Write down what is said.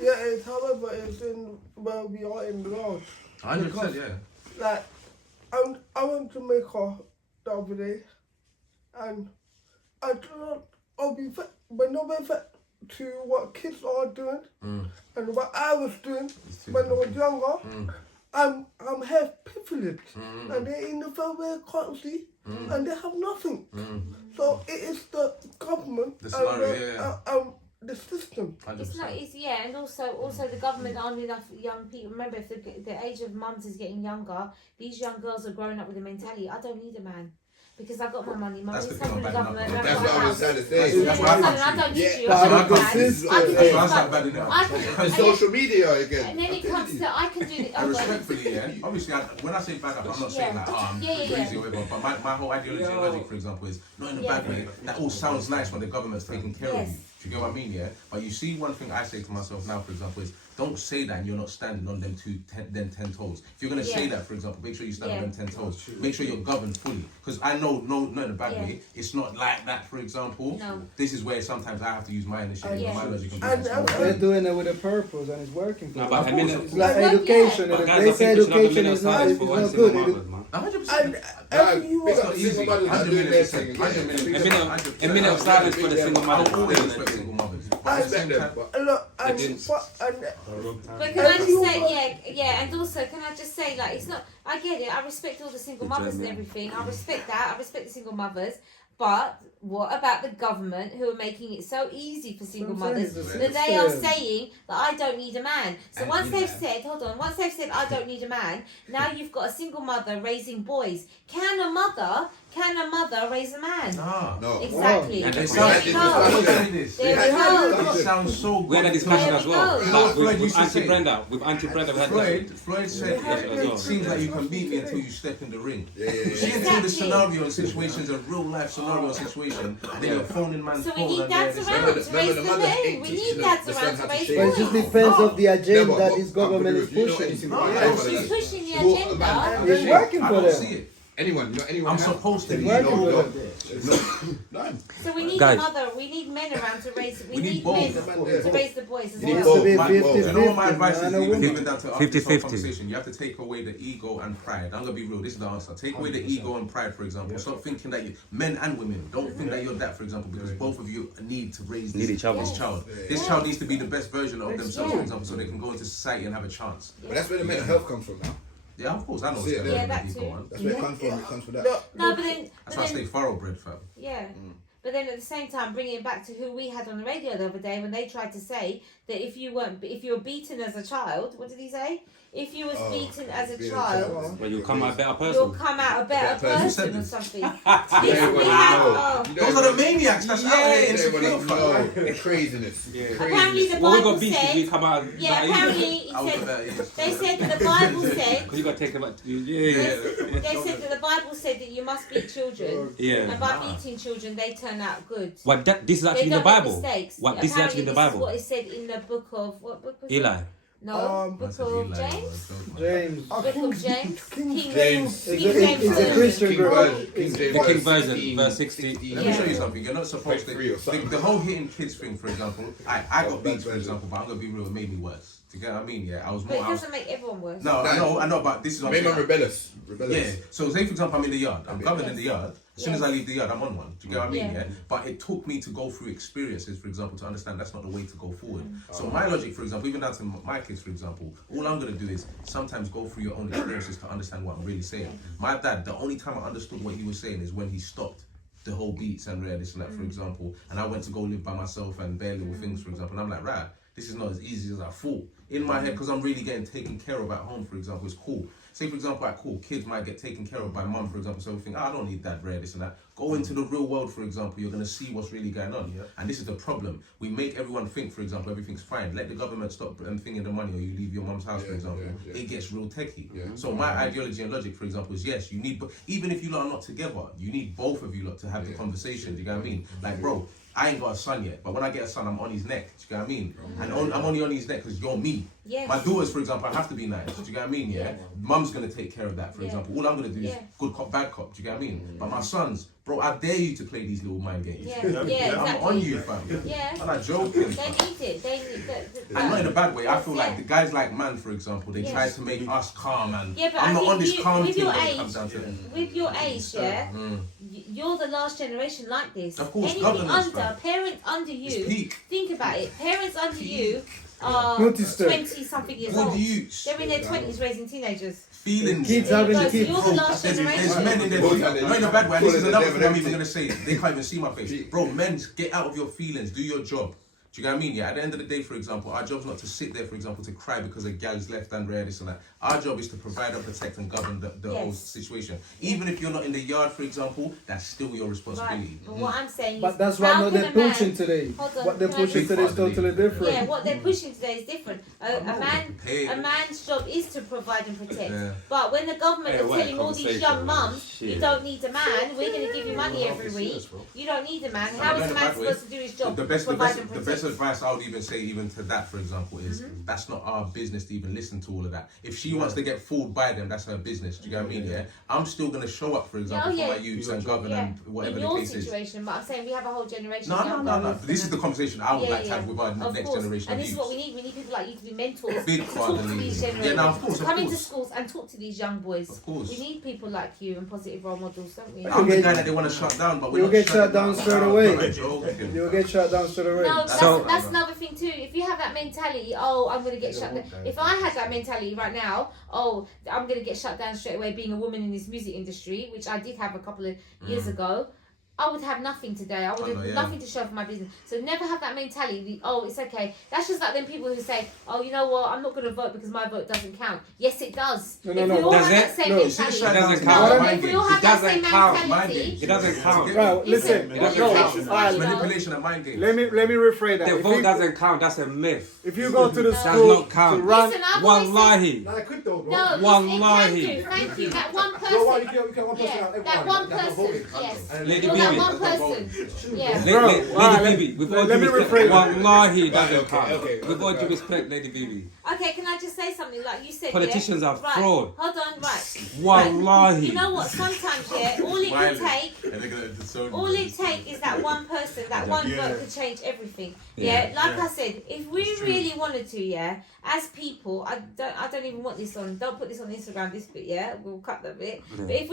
Yeah, it's however it's in where we are in the world. 100%, yeah. Like, I went to Jamaica the other day, and I do not. I'll be when I went to what kids are doing and what I was doing when I was younger. I'm have privilege, and they're in the very country, and they have nothing. So it is the government The scenario, the system. 100%. It's not. It's and also the government aren't enough young people. Remember, if the age of mums is getting younger, these young girls are growing up with the mentality. I don't need a man. Because I got my money, my That's money's the thing from the I'm government. bad That's what I was trying to say. That's what I don't need you. Yeah, I'm not but man. this is- I can do That's this. how bad it is. I can. Social media again. And then it comes to I can do the And respectfully, yeah. Obviously, when I say bad up, I'm not saying that I'm crazy or whatever. But my whole ideology and logic, for example, is not in a bad way. That all sounds nice when the government's taking care of you. Do you get what I mean? Yeah. But you see, one thing I say to myself now, for example, is don't say that and you're not standing on them 10 toes. If you're gonna say that, for example, make sure you stand on them 10 toes. Make sure you're governed fully. Because I know, not in a bad way. It's not like that. For example, this is where sometimes I have to use my initiative, my logic. They're doing it with a purpose and it's working. For No, them. but I mean, It's like education. but If guys, they I say think we should have a education minute is not silence for one good, single mother, man. 100%. It's not easy. A minute of silence for the single I mother. don't always respect single mothers. But I at the same respect time, them, Look, Against- But can I just say, and also can I just say, like, it's not. I get it. I respect all the single mothers and everything. I respect that. I respect the single mothers. But what about the government who are making it so easy for single mothers that they are saying that I don't need a man? So once they've said, I don't need a man, now you've got a single mother raising boys. Can a mother raise a man? no. Exactly. And It they sounds, There we go. it sounds so We had a good. discussion There as we well. go. You know what Like, Floyd with used to Auntie say? Brenda. With Auntie Brenda, we had this. Floyd said, it seems like you can beat me until you step in the ring. Yeah. See, until the scenario and situations, a real life scenario and situation, and then you're phoning man's So phone we need and dads then around to it's raise the the mothers men. ain't We teaching need them dads the around son to how to raise shave. But it boys. just depends of the agenda Never, that but this government is you know pushing. anything Oh, about she's it. pushing the Support a agenda. man. It's working I for don't them. see it. Anyone I'm supposed to It's be. working No, for them. None. So we need Guys. a mother. We need men around to raise. We We need need both. men to raise the boys as You need well. both. To be man, 50-50, You know what my advice is, man, a even woman. down to after this whole 50-50. conversation, you have to take away the ego and pride. I'm gonna be real, this is the answer. Take away the ego and pride, for example. Stop thinking that you, men and women, don't think that you're that, for example, because both of you need to raise this, Need each other. this child. This child needs to be the best version of themselves, for example, so they can go into society and have a chance. But that's where the mental health comes from now. Yeah, of course, I know See it, it's yeah, the that ego too. one. That's where it comes from. It comes from that. No, but then, That's why I stay thoroughbred, fam. yeah. But then at the same time, bringing it back to who we had on the radio the other day when they tried to say that if you were beaten as a child, what did he say? If you was beaten as a being a child, child. Well, you'll come out a better you'll person. come out a better Better person person. or something. Yeah, we had, well, you know, Those are the maniacs that's out here insecure, everybody fam. know craziness. apparently the Well, we Bible got beaten, we said. come out. Yeah, apparently he I was said. about it. They said that the Bible said. Because you got to take them out. They said that the Bible said that you must beat children, Yeah. and by beating children they turn out good. What, this is They actually in the don't make Bible? mistakes. What, this is actually in the Apparently Bible? This is what it said in the book of what book was Eli. it? No, book That's a of Eli, James. James. Book of James. King James. King James. It's a Christian King group. version. King James The King version, verse 60. Let me show you something. You're not supposed Three or to. something. The whole hitting kids thing, for example, I got beat, for example, but I'm gonna be real. It made me worse. Do you get what I mean? Yeah, I was But it more. I was, doesn't make everyone worse. no, I know, but this is what I'm Made man saying. rebellious. Yeah. So say for example, I'm in the yard. I'm governed in the yard. As soon as I leave the yard, I'm on one. Do you get what I mean? Yeah. Yeah. But it took me to go through experiences, for example, to understand that's not the way to go forward. So my logic, for example, even down to my kids, for example, all I'm gonna do is sometimes go through your own experiences to understand what I'm really saying. My dad, the only time I understood what he was saying is when he stopped the whole beats and this and that, for example, and I went to go live by myself and bare little things, for example, and I'm like, right, this is not as easy as I thought. In my head, because I'm really getting taken care of at home, for example, it's cool. Say, for example, at cool, kids might get taken care of by mum, for example, so we think, I don't need that rare, this and that. Go into the real world, for example, you're going to see what's really going on. And this is the problem. We make everyone think, for example, everything's fine. Let the government stop thinking the money or you leave your mum's house, for example. It gets real techie. So my ideology and logic, for example, is yes, you need, even if you lot are not together, you need both of you lot to have the conversation. Do you get what I mean? Like, bro, I ain't got a son yet, but when I get a son, I'm on his neck. Do you get what I mean? And I'm only on his neck because you're me. Yes. My daughters, for example, I have to be nice. Do you get what I mean? Yeah. Mum's gonna take care of that, for Yeah. example. All I'm gonna do is Yeah. good cop, bad cop. Do you get what I mean? But my sons, bro, I dare you to play these little mind games. Yeah, I'm exactly. on you, fam. Yeah. I'm not joking. They need it. They need that. And not in a bad way. I feel like Yeah. the guys like Man, for example, they Yes. try to make us calm, and Yeah, but I'm I not think on this you- calm with thing your when it age- comes down to it. With your age, yeah, you're the last generation like this. Of course, anything governance, under man. parents under It's you. peak. Think about it. Parents under you are Notice that. 20-something years Good old. youths. They're in their 20s raising teenagers. Feelings. Kids There you having go. So kids. you're the last There's generation. men in there, Both not of them. in a bad way. and This is Both of another them thing I'm empty. even gonna say. They can't even see my face, bro. Men, get out of your feelings. Do your job. Do you get what I mean? Yeah. At the end of the day, for example, our job's not to sit there, for example, to cry because a gal's left and rare this and that. Our job is to provide and protect and govern the whole Yes. situation. Even if you're not in the yard, for example, that's still your responsibility. Right. But what I'm saying is, But that's how what can they're a man- pushing today. Hold on, What they're can I pushing just- today is totally different. Yeah, what they're pushing today is different. I'm not A man's job is to provide and protect. Yeah. But when the government Yeah, is what a telling all these conversation, young man. mums, you Shit. don't need a man, we're going to give you money every week. You don't need a man. How is a man supposed to do his job? The best provide and advice I would even say even to that, for example, is that's not our business to even listen to all of that. If she wants to get fooled by them, that's her business. Do you get what I mean? Yeah, I'm still gonna show up, for example, Oh, yeah. for my youths and govern Yeah, and whatever in the your case is. situation, but I'm saying we have a whole generation. No, of no, young no, no. girls This is the conversation I would Yeah, like to have with our Of next course. generation And of this is what we youths. need. We need people like you to be mentors Big to talk to fatherly. these Yeah, generations. no, of course, to of come into course. schools and talk to these young boys. Of course. We need people like you and positive role models, don't we? I'm the Okay. guy that they want to shut down, but we're You'll not get shutting shut down straight I'm away. not joking. You'll get shut down straight away. No, that's, So- that's another thing too. If you have that mentality, oh, I'm gonna get shut down. If I had that mentality right now, oh, I'm gonna get shut down straight away, being a woman in this music industry, which I did have a couple of years ago, I would have nothing today. I would have know, yeah. nothing to show for my business. So never have that mentality. Oh, it's okay. That's just like them people who say, oh, you know what? I'm not gonna vote because my vote doesn't count. Yes, it does. No, if no, we no. all Does have it? that same No, mentality, It doesn't no, count. if we all It have that same doesn't count. mentality, It doesn't count. Well, listen, all it no, takes is I'll- one, Manipulation and mind games. let me rephrase that. The If vote you- doesn't count. That's a myth. If you go to the Does school not count. to run, Listen, I've always said- Wallahi. No, it could though, bro. No, listen, Wallahi. thank you. That one No, person. why you can't one person Yeah, out that one that's not person. voting. Yes. And Lady You're Bibi. that one person. Yeah. Bro, Lady alright, Bibi, with let all me due respect, rephrase that. Wallahi doesn't okay, count. okay. With all due respect, Lady Bibi. Okay, can I just say something? Like you said, Politicians yeah? are fraud. Hold on, right. Wallahi. You know what? Sometimes, yeah, all it can take, And they're gonna disown you. all it takes is that one person, that one vote to change everything. Yeah, like I said, if we really wanted to, yeah, as people, I don't even want this on. Don't put this on Instagram. This bit, yeah, we'll cut that bit. But if we